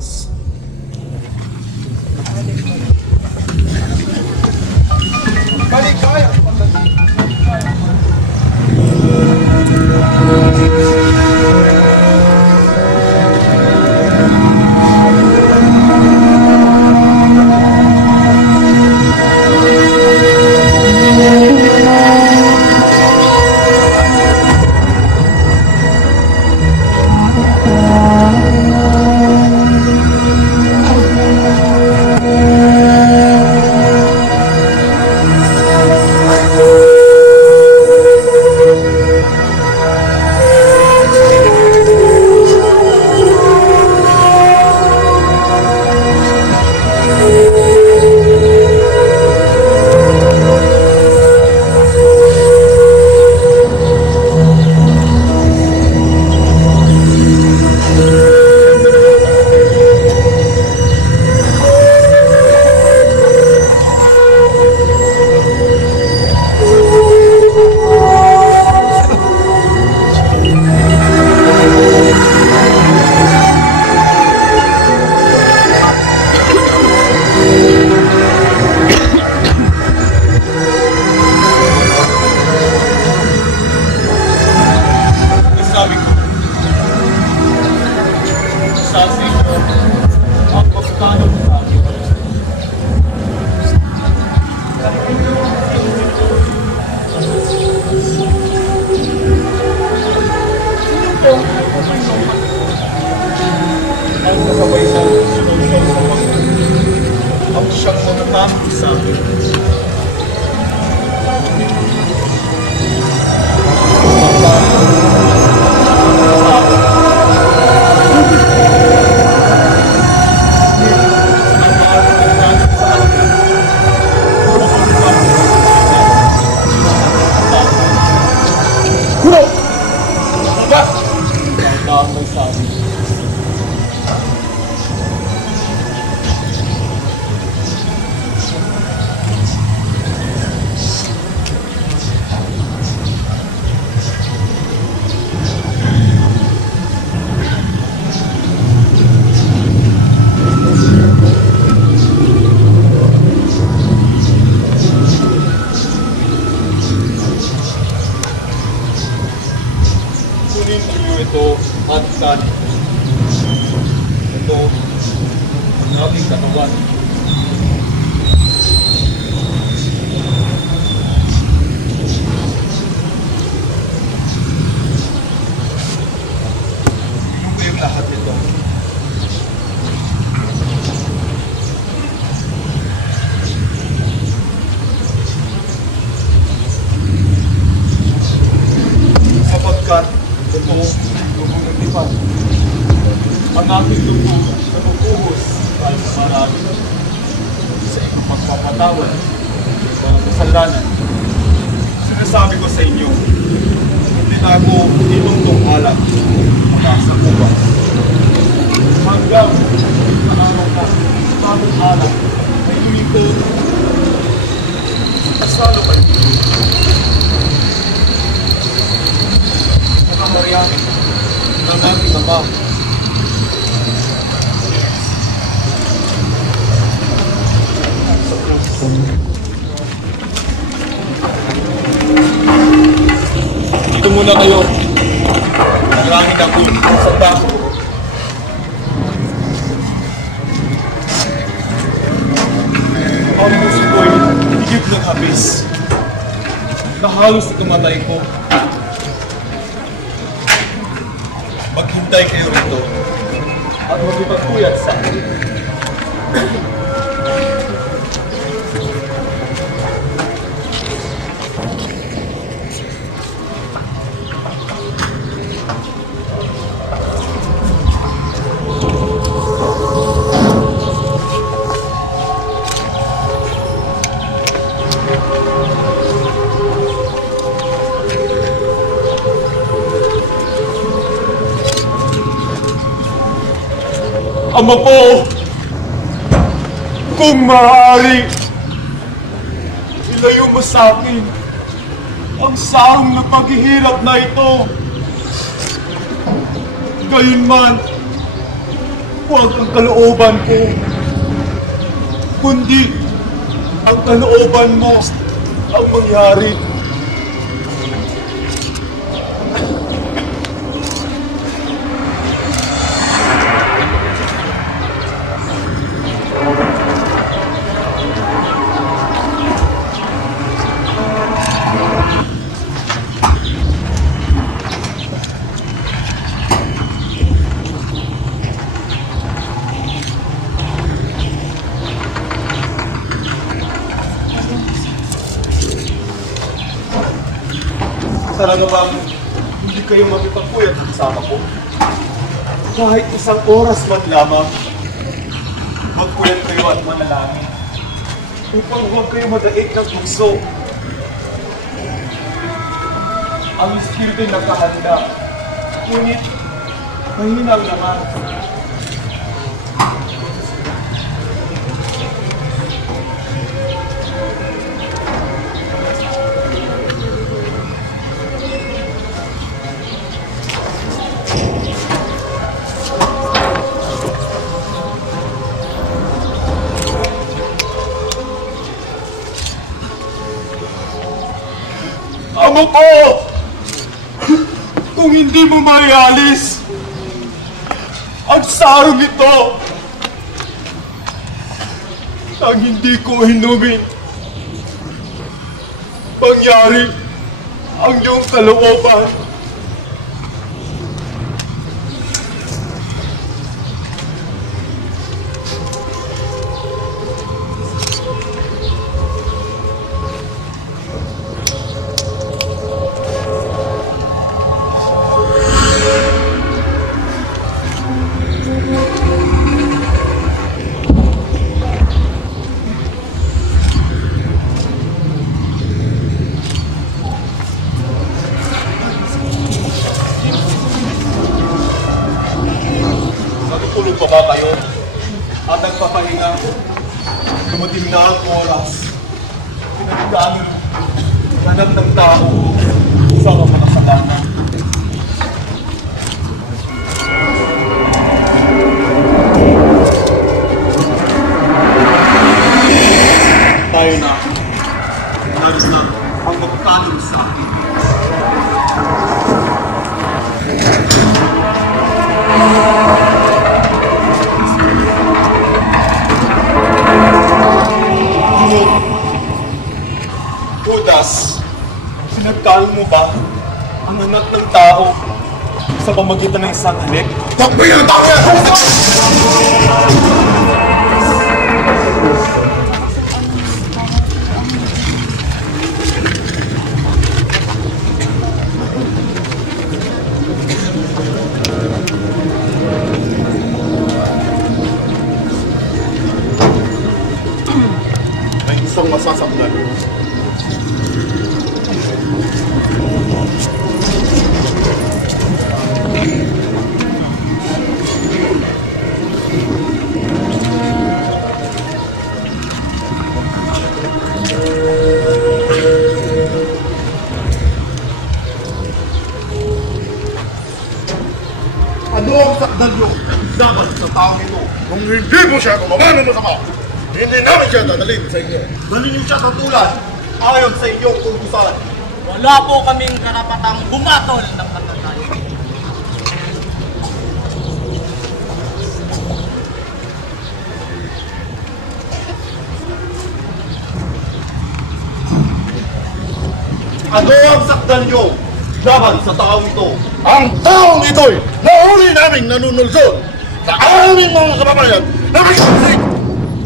oras. Balik kaya! Sinasabi ko sa inyo, hindi na ako inundong alak sa kuwan. Hanggang araw ka, bagong alak, ay lumito kasalo kayo. Nakamariyami ng aking ama. Dito muna kayo. Marami na ako sa bako. Ang puso ko'y higit ng habis. Nahalos na tumatay ko. Maghintay kayo rito at magipagpuyat sa akin. Ama po, kung maaari, ilayo mo sa akin ang sarong na paghihirap na ito. Gayunman, Huwag ang kalooban ko, kundi ang kalooban mo ang mangyari. Talaga bang hindi kayo makipagpuyat kasama ko? Kahit isang oras man lamang, magpuyat kayo at manalangin upang huwag kayo madaig ng bugso. Ang espiritu ay nakahanda, ngunit mahinang naman. Ama ko! Kung hindi mo maialis ang sarong ito, ang hindi ko inumin, pangyari ang iyong kalooban. Natutulog pa ba kayo? At nagpapahinga, dumating na ang oras. Pinagdaan hanap ng tao sa mga kasalanan. Tayo na. Naroon na ang magkalim sa akin. Judas, pinagkal mo ba ang anak ng tao sa pamagitan ng isang halik? Takbo yan! Takbo yan! May isang masasaklan. Ano ang sakdal nyo laban sa taong ito? Kung hindi mo siya gumawa ng masama, hindi namin siya dadalhin sa inyo. Dalhin niyo siya sa tulad ayon sa inyong kutusan. Wala po kaming karapatang bumatol ng katatayan. Ano ang sakdal nyo laban sa taong ito? Ang taong ito'y nahuli naming nanunulsod sa aming mga kababayan na nagsisig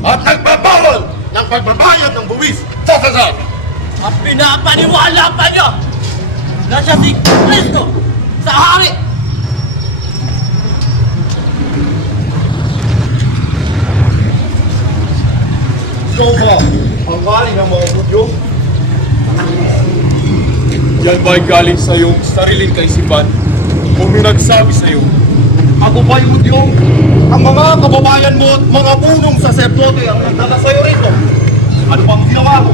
at nagbabawal ng pagbabayad ng buwis sa sasal. At pinapaniwala pa niyo na siya si Kristo sa hari. Ikaw ba ang hari ng mga Hudyo? Yan ba'y galing sa iyong sariling kaisipan o may nagsabi sa iyo? Ako ba'y Hudyo? Ang mga kababayan mo at mga punong saserdote ang nagdala sa'yo rito. Ano bang ginawa mo?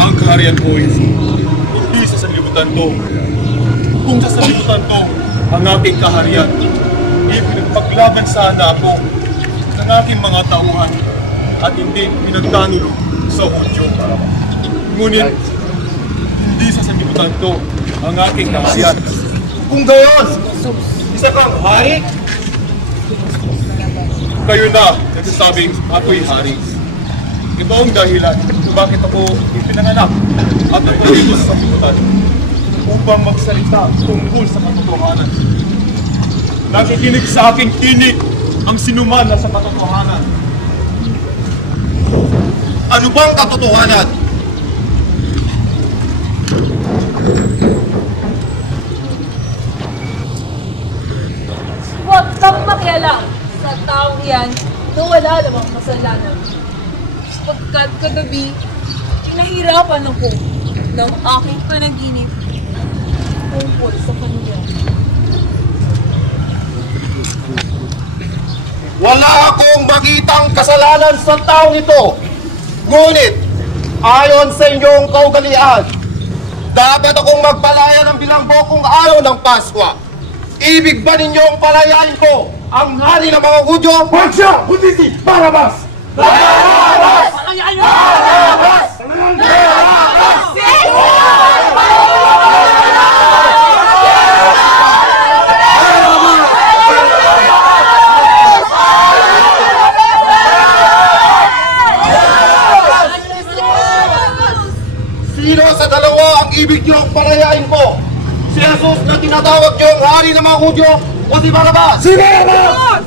Ang kaharian ko ay hindi sa sanlibutan to. Kung sa sanlibutan to, ang aking kaharian, may pinagpaglaban sana ako ng aking mga tauhan at hindi pinagtanulo sa Hudyo. Ngunit, hindi sa sanlibutan ko ang aking kaharian. Kung gayon, isa kang hari? Kayo na nagsasabing ako'y hari. Ito ang dahilan kung bakit ako ipinanganak at nagpalito sa sanlibutan upang magsalita tungkol sa katotohanan. Nakikinig sa aking tinig ang sinuman na sa katotohanan. Ano bang katotohanan? Huwag kang makialam sa taong yan na wala namang kasalanan. Pagkat kagabi, nahirapan ako ng aking panaginip tungkol sa kanya. Wala akong makitang kasalanan sa taong ito. Ngunit, ayon sa inyong kaugalian, dapat akong magpalaya ng bilanggo kung araw ng Paskwa. Ibig ba ninyong palayain ko ang hari ng mga Hudyo? Huwag siya! Kundi si Barabas! Barabas! Palayain mo! Barabas! Sino sa dalawa ang ibig niyong palayain ko? Si Jesus na tinatawag niyong hari ng mga Hudyo o si Barabas? Si Barabas!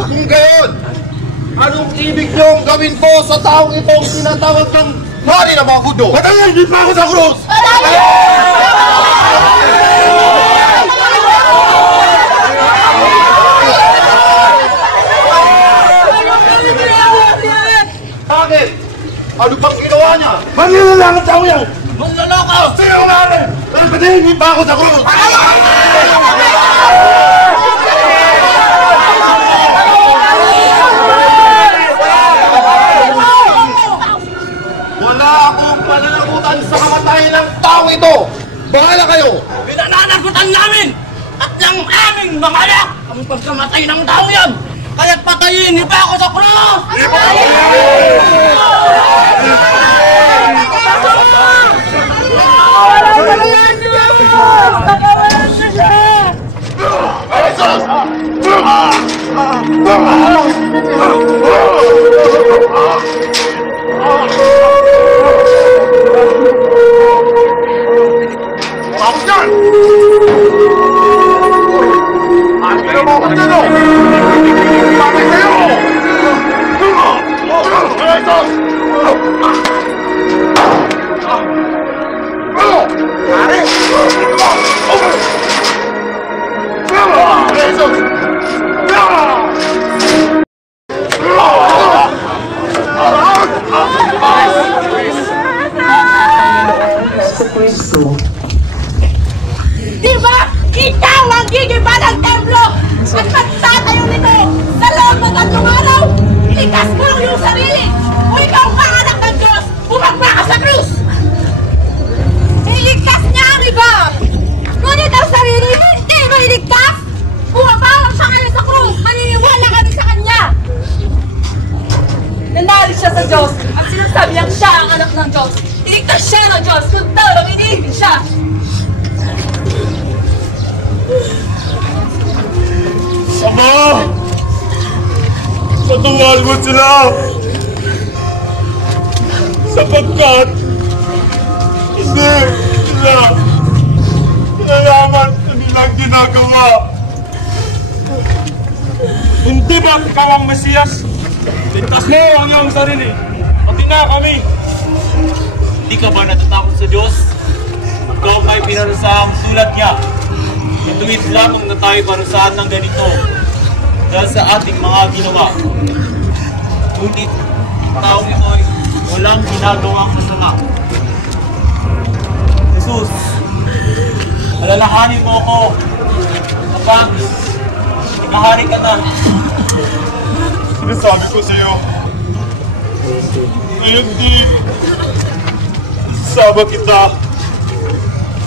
Kung gayon, anong ibig niyong gawin ko sa taong itong tinatawag ng hari ng mga Hudyo? Patayin! Hindi pa ako sa krus! Bakit? Ano bang ginawa niya? Mangilalang ang tao yan! Manloloko! Sino ang natin? Patayin! Hindi pa ako sa krus! Wala akong pananagutan sa kamatayan ng tao ito! Bahala kayo! Pinananagutan namin at ng aming mga anak ang pagkamatay ng tao yan! Kaya't patayin, hindi pa ako sa krus! Di ba? Ikaw ang gigiba ng templo at magtatayo nito sa loob ng 3 araw. Ilikas mo ang iyong sarili o ikaw ang anak ng Diyos, bumagba ka sa krus. Iligtas niya ang iba. Ngunit ang sarili hindi mailigtas. Bumaba lang siya ngayon sa krus. Maniniwala kami sa kanya. Nanalo siya sa Diyos at sinasabi niyang siya ang anak ng Diyos. Iligtas siya ng Diyos kung talagang iniibig siya. Ama! Patuwal mo sila! Sapagkat hindi sila nalaman sa nilang ginagawa. Hindi ba ikaw ang Mesiyas? Ligtas mo ang iyong sarili. Pati na kami. Hindi ka ba natatakot sa Diyos? Ikaw ba'y pinarusahang sulat niya? Ituwid lamang na tayo parusahan ng ganito dahil sa ating mga ginawa. Ngunit, taong ito'y walang ginagawang masama. Jesus, alalahanin mo ako kapag nakahari ka na. Sinasabi ko sa'yo, ngayon din, isasama kita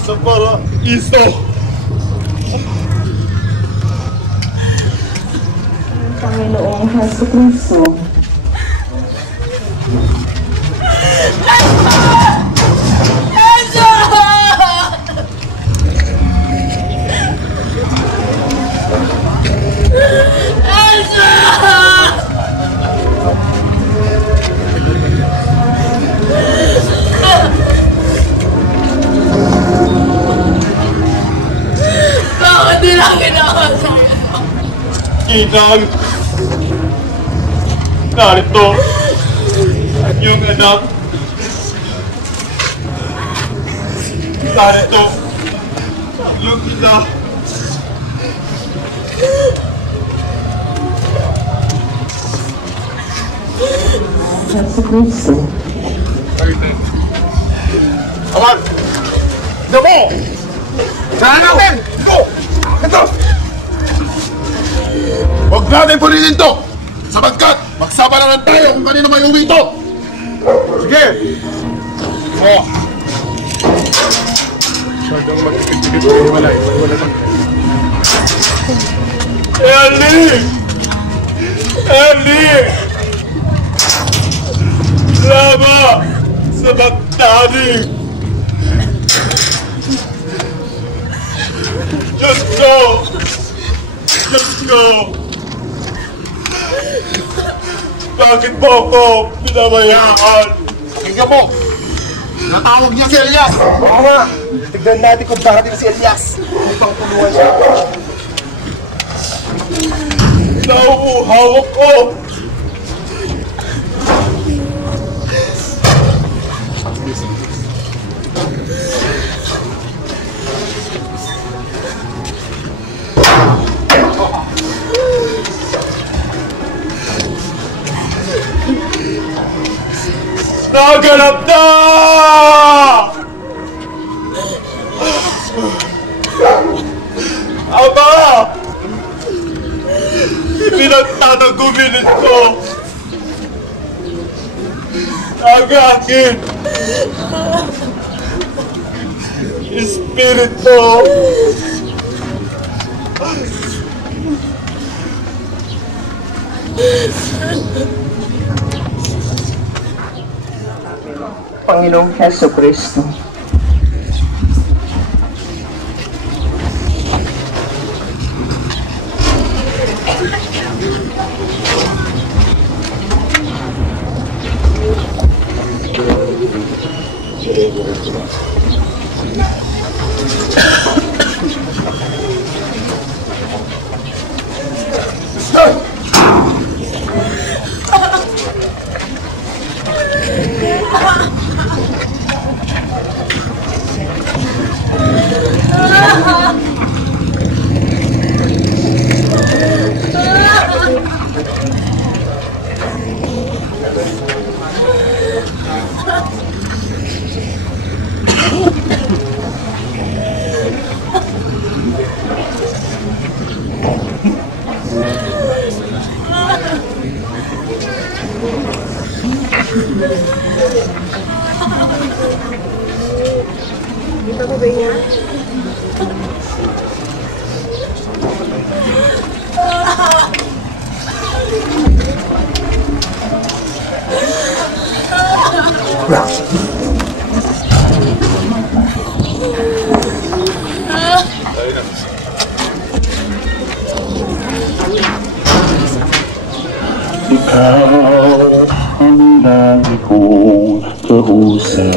sa paraiso. Panginoong Heso Kristo. Bakit nila ginawa sa'yo? Inang, narito ang iyong anak. Narito ang iyong ina. Heso Kristo. Aman! Damo! Saan natin? Go! Ito! Huwag natin purihin to! Sapagkat magsama na lang tayo kung kanino may uwi ito! Sige! Oh! Masyadong magkikit-kit kayo wala lang. Ellie! Ellie! Lama! Sa magtani! Diyos ko! Diyos ko! Bakit mo ako pinabayaan? Tingnan mo! Natawag niya si Elias! Oo nga! Tignan natin kung darating si Elias. Upang tulungan siya. Nauuhawak ko! Naganap na! Ama! Ipinagtatagubilin ko ang aking espiritu. Panginoong Heso Kristo. Ikaw ang lagi kong kausap.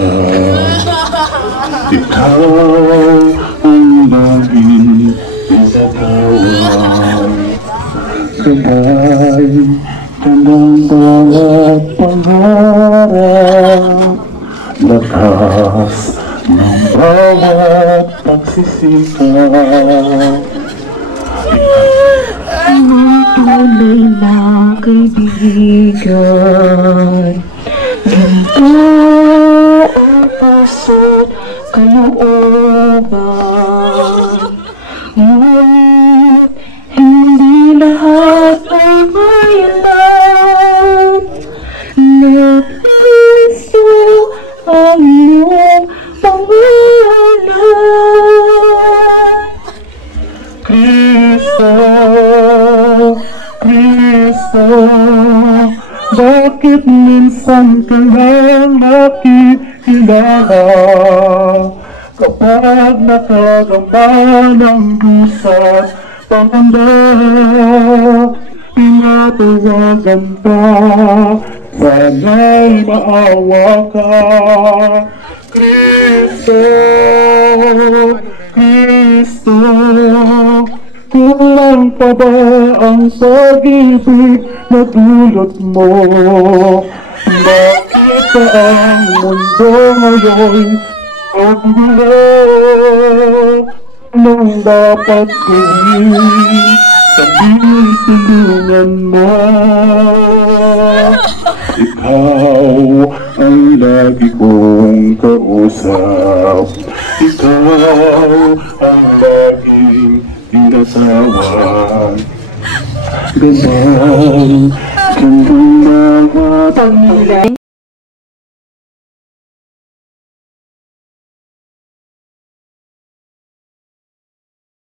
Ikaw ang laging nagagawan. Sabay ka ng bawat pangarap. Lakas ng bawat pagsisikap. Ikaw ang tunay na kaibigan. Ginto ang puso't kalooban, ngunit hindi lahat ay mayaman. Nagpiso ang iyong pangalan. Kristo, Kristo, bakit minsan ka lang nakikilala? Kapag nakagamba ng dusa, panganda, pinatawagan pa, sana'y maawa ka. Kristo, Kristo, kulang pa ba ang pag-ibig na dulot mo? Bakit ba ang mundo ngayon pagbulo? Anong dapat gawin? Sabihin, tulungan mo. Ikaw ang lagi kong kausap, ikaw ang laging tinatawan. Gabay, kung bumawat ang